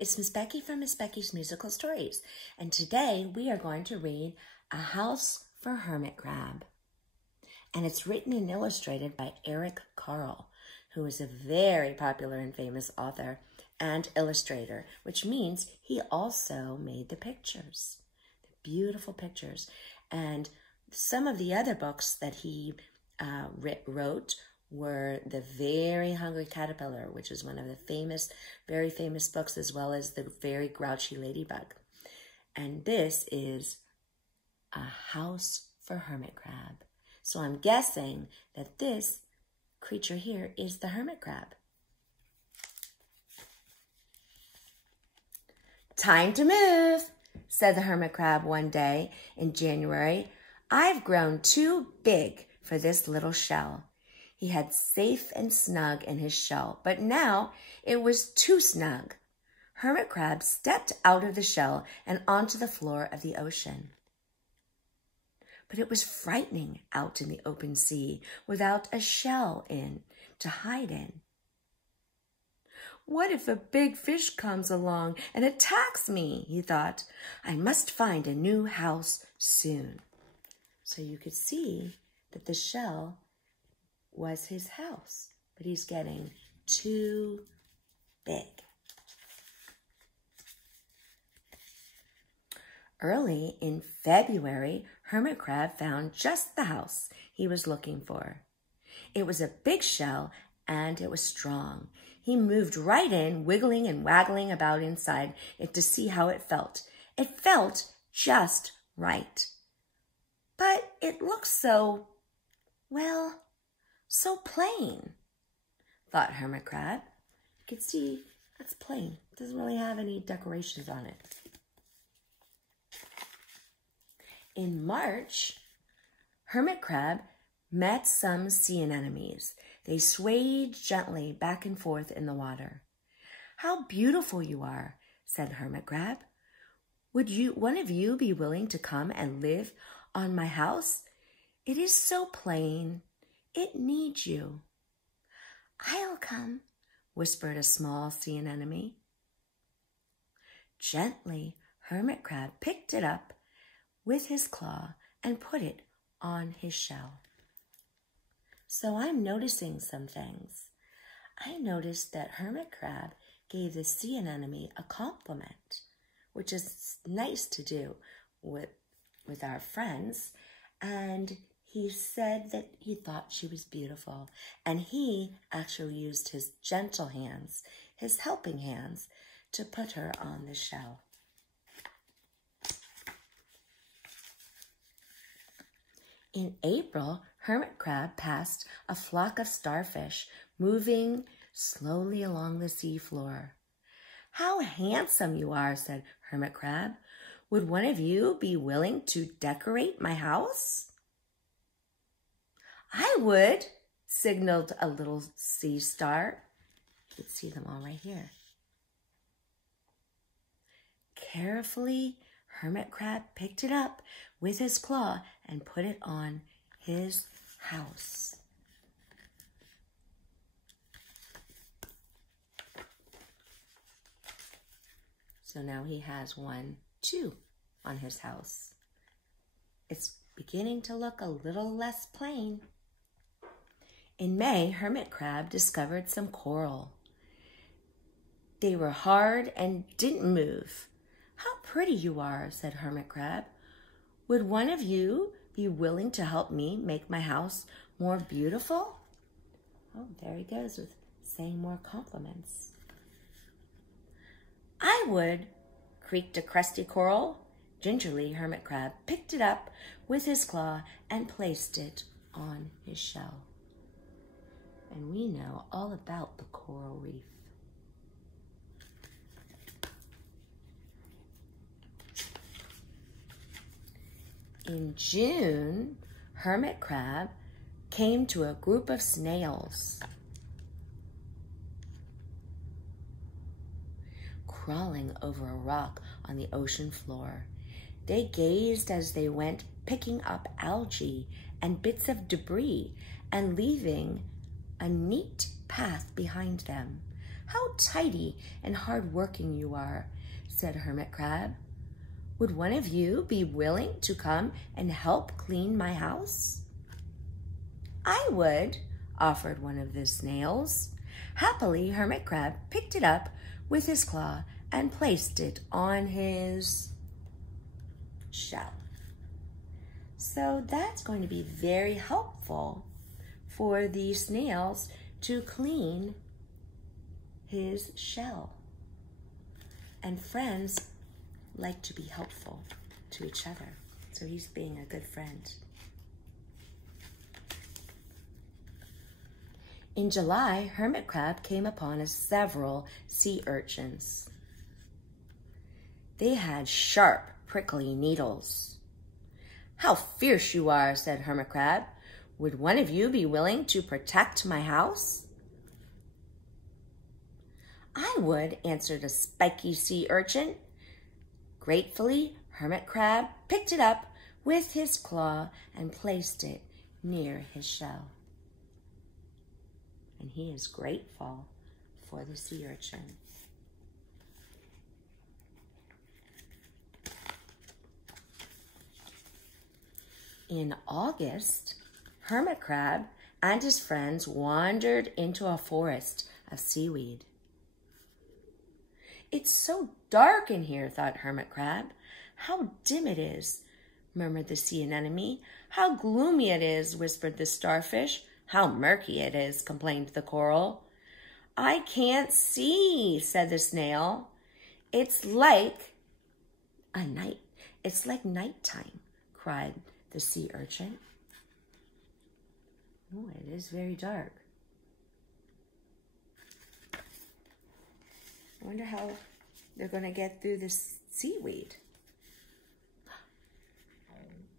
It's Miss Becky from Miss Becky's Musical Stories, and today we are going to read A House for Hermit Crab. And it's written and illustrated by Carle, who is a very popular and famous author and illustrator, which means he also made the pictures, the beautiful pictures. And some of the other books that he wrote were The Very Hungry Caterpillar, which is one of the famous, very famous books, as well as The Very Grouchy Ladybug. And this is A House for Hermit Crab. So I'm guessing that this creature here is the hermit crab. Time to move, said the hermit crab one day in January. I've grown too big for this little shell. He had safe and snug in his shell, but now it was too snug. Hermit Crab stepped out of the shell and onto the floor of the ocean. But it was frightening out in the open sea without a shell in to hide in. What if a big fish comes along and attacks me, he thought. I must find a new house soon. So you could see that the shell was his house, but he's getting too big. Early in February, Hermit Crab found just the house he was looking for. It was a big shell and it was strong. He moved right in, wiggling and waggling about inside it to see how it felt. It felt just right. But it looked so, well, so plain, thought Hermit Crab. You can see it's plain. It doesn't really have any decorations on it. In March, Hermit Crab met some sea anemones. They swayed gently back and forth in the water. How beautiful you are, said Hermit Crab. Would one of you be willing to come and live on my house? It is so plain. It needs you. I'll come, whispered a small sea anemone. Gently, Hermit Crab picked it up with his claw and put it on his shell. So I'm noticing some things. I noticed that Hermit Crab gave the sea anemone a compliment, which is nice to do with our friends, and he said that he thought she was beautiful, and he actually used his gentle hands, his helping hands, to put her on the shell. In April, Hermit Crab passed a flock of starfish moving slowly along the seafloor. How handsome you are, said Hermit Crab. Would one of you be willing to decorate my house? I would, signaled a little sea star. You can see them all right here. Carefully, Hermit Crab picked it up with his claw and put it on his house. So now he has 1, 2 on his house. It's beginning to look a little less plain. In May, Hermit Crab discovered some coral. They were hard and didn't move. How pretty you are, said Hermit Crab. Would one of you be willing to help me make my house more beautiful? Oh, there he goes with saying more compliments. I would, creaked a crusty coral. Gingerly, Hermit Crab picked it up with his claw and placed it on his shell. And we know all about the coral reef. In June, Hermit Crab came to a group of snails crawling over a rock on the ocean floor. They gazed as they went, picking up algae and bits of debris and leaving a neat path behind them. How tidy and hard-working you are, said Hermit Crab. Would one of you be willing to come and help clean my house? I would, offered one of the snails. Happily, Hermit Crab picked it up with his claw and placed it on his shell. So that's going to be very helpful for the snails to clean his shell. And friends like to be helpful to each other. So he's being a good friend. In July, Hermit Crab came upon several sea urchins. They had sharp, prickly needles. How fierce you are, said Hermit Crab. Would one of you be willing to protect my house? I would, answered a spiky sea urchin. Gratefully, Hermit Crab picked it up with his claw and placed it near his shell. And he is grateful for the sea urchin. In August, Hermit Crab and his friends wandered into a forest of seaweed. It's so dark in here, thought Hermit Crab. How dim it is, murmured the sea anemone. How gloomy it is, whispered the starfish. How murky it is, complained the coral. I can't see, said the snail. It's like nighttime, cried the sea urchin. Oh, it is very dark. I wonder how they're going to get through this seaweed.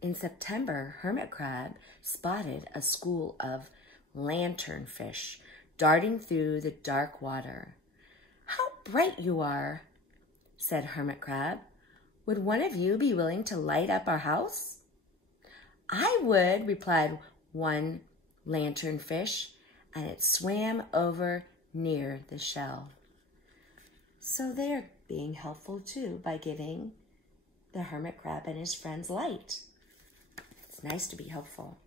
In September, Hermit Crab spotted a school of lanternfish darting through the dark water. How bright you are, said Hermit Crab. Would one of you be willing to light up our house? I would, replied one lanternfish, and it swam over near the shell. So they're being helpful too by giving the Hermit Crab and his friends light. It's nice to be helpful.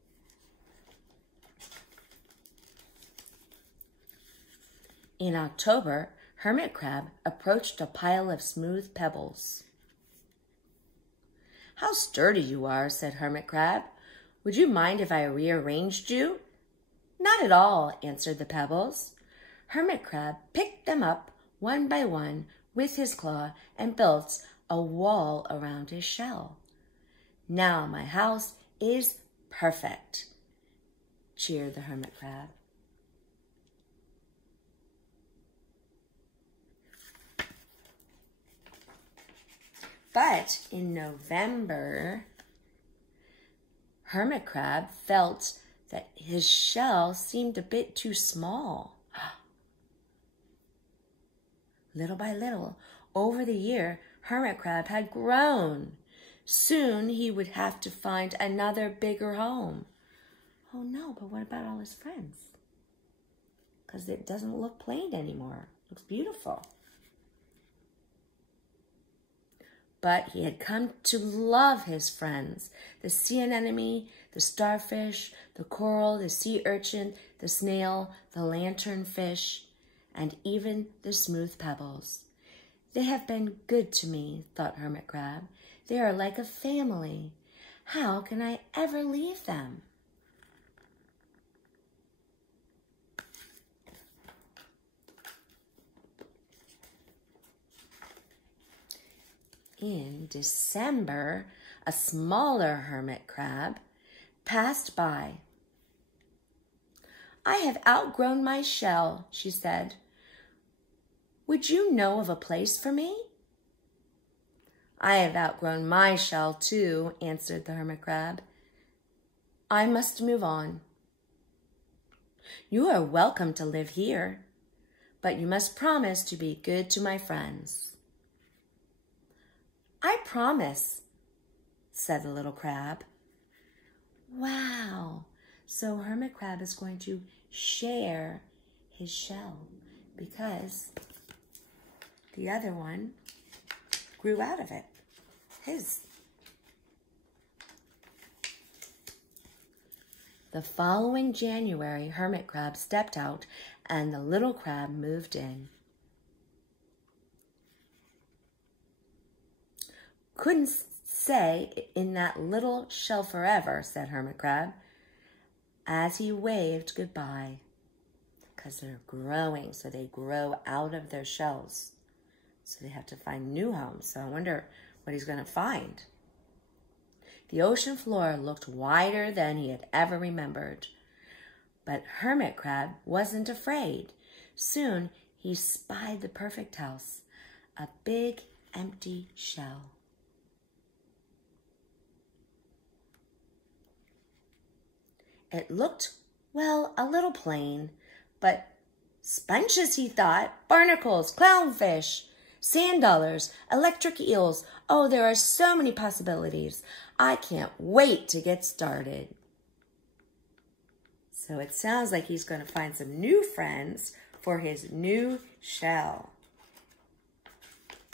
In October, Hermit Crab approached a pile of smooth pebbles. How sturdy you are, said Hermit Crab. Would you mind if I rearranged you? Not at all, answered the pebbles. Hermit Crab picked them up one by one with his claw and built a wall around his shell. Now my house is perfect, cheered the Hermit Crab. But in November, Hermit Crab felt that his shell seemed a bit too small. Little by little, over the year, Hermit Crab had grown. Soon he would have to find another bigger home. Oh no, but what about all his friends? Because it doesn't look plain anymore. It looks beautiful. But he had come to love his friends, the sea anemone, the starfish, the coral, the sea urchin, the snail, the lanternfish, and even the smooth pebbles. They have been good to me, thought Hermit Crab. They are like a family. How can I ever leave them? In December, a smaller hermit crab passed by. I have outgrown my shell, she said. Would you know of a place for me? I have outgrown my shell too, answered the hermit crab. I must move on. You are welcome to live here, but you must promise to be good to my friends. I promise, said the little crab. Wow, so Hermit Crab is going to share his shell. because the other one grew out of it. His. The following January, Hermit Crab stepped out and the little crab moved in. Couldn't stay in that little shell forever, said Hermit Crab, as he waved goodbye. Because they're growing, so they grow out of their shells. So they have to find new homes. So I wonder what he's going to find. The ocean floor looked wider than he had ever remembered. But Hermit Crab wasn't afraid. Soon he spied the perfect house, a big empty shell. It looked, well, a little plain, but sponges, he thought, barnacles, clownfish, sand dollars, electric eels. Oh, there are so many possibilities. I can't wait to get started. So it sounds like he's going to find some new friends for his new shell.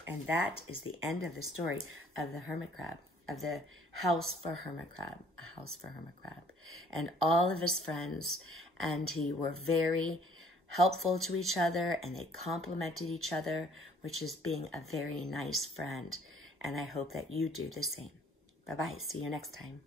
And that is the end of the story of the Hermit Crab, of the house for Hermit Crab, a house for Hermit Crab. And all of his friends and he were very helpful to each other, and they complimented each other, which is being a very nice friend. And I hope that you do the same. Bye-bye. See you next time.